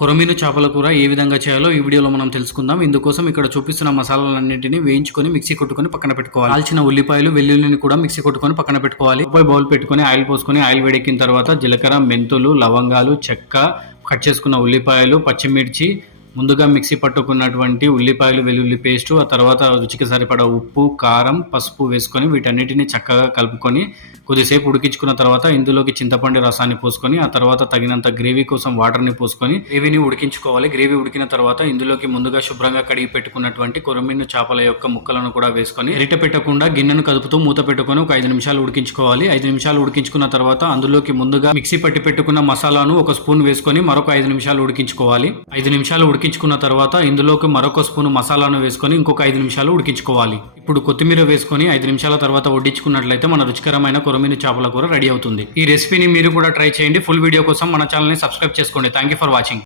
కొరమీను చేపల కూర ఏ విధంగా చేయాలో ఈ వీడియోలో మనం తెలుసుకుందాం. ఇందుకోసం ఇక్కడ చూపిస్తున్న మసాలాలన్నింటినీ వేయించుకొని మిక్సీ కొట్టుకొని పక్కన పెట్టుకోవాలి. కాల్చిన ఉల్లిపాయలు, వెల్లుల్లిని కూడా మిక్సీ కొట్టుకొని పక్కన పెట్టుకోవాలి. బౌల్ పెట్టుకొని ఆయిల్ పోసుకొని ఆయిల్ వేడెక్కిన తర్వాత జీలకర్ర, మెంతులు, లవంగాలు, చెక్క, కట్ చేసుకున్న ఉల్లిపాయలు, పచ్చిమిర్చి, ముందుగా మిక్సీ పట్టుకున్నటువంటి ఉల్లిపాయలు, వెల్లుల్లి పేస్టు, ఆ తర్వాత రుచికి సరిపడా ఉప్పు, కారం, పసుపు వేసుకొని వీటన్నిటిని చక్కగా కలుపుకొని కొద్దిసేపు ఉడికించుకున్న తర్వాత ఇందులోకి చింతపండు రసాన్ని పోసుకొని ఆ తర్వాత తగినంత గ్రేవీ కోసం వాటర్ని పోసుకొని గ్రేవీని ఉడికించుకోవాలి. గ్రేవీ ఉడికిన తర్వాత ఇందులోకి ముందుగా శుభ్రంగా కడిగి పెట్టుకున్నటువంటి కొరమీను చేపల యొక్క ముక్కలను కూడా వేసుకొని ఎరిట పెట్టకుండా గిన్నెను కదుపుతూ మూత పెట్టుకొని ఒక 5 నిమిషాలు ఉడికించుకోవాలి. 5 నిమిషాలు ఉడికించుకున్న తర్వాత అందులోకి ముందుగా మిక్సీ పట్టి పెట్టుకున్న మసాలాను ఒక స్పూన్ వేసుకొని మరొక 5 నిమిషాలు ఉడికించుకోవాలి. 5 నిమిషాలు ఉడికించుకున్న తర్వాత ఇందులోకి మరొక స్పూన్ మసాలాను వేసుకొని ఇంకొక 5 నిమిషాలు ఉడికించుకోవాలి. ఇప్పుడు కొత్తిమీర వేసుకొని 5 నిమిషాల తర్వాత వడ్డించుకున్నట్లయితే మన రుచికరమైన కొరమీను చేపల కూర రెడీ అవుతుంది. ఈ రెసిపీని మీరు కూడా ట్రై చేయండి. ఫుల్ వీడియో కోసం మన ఛానల్ని సబ్స్క్రైబ్ చేసుకోండి. Thank you for watching.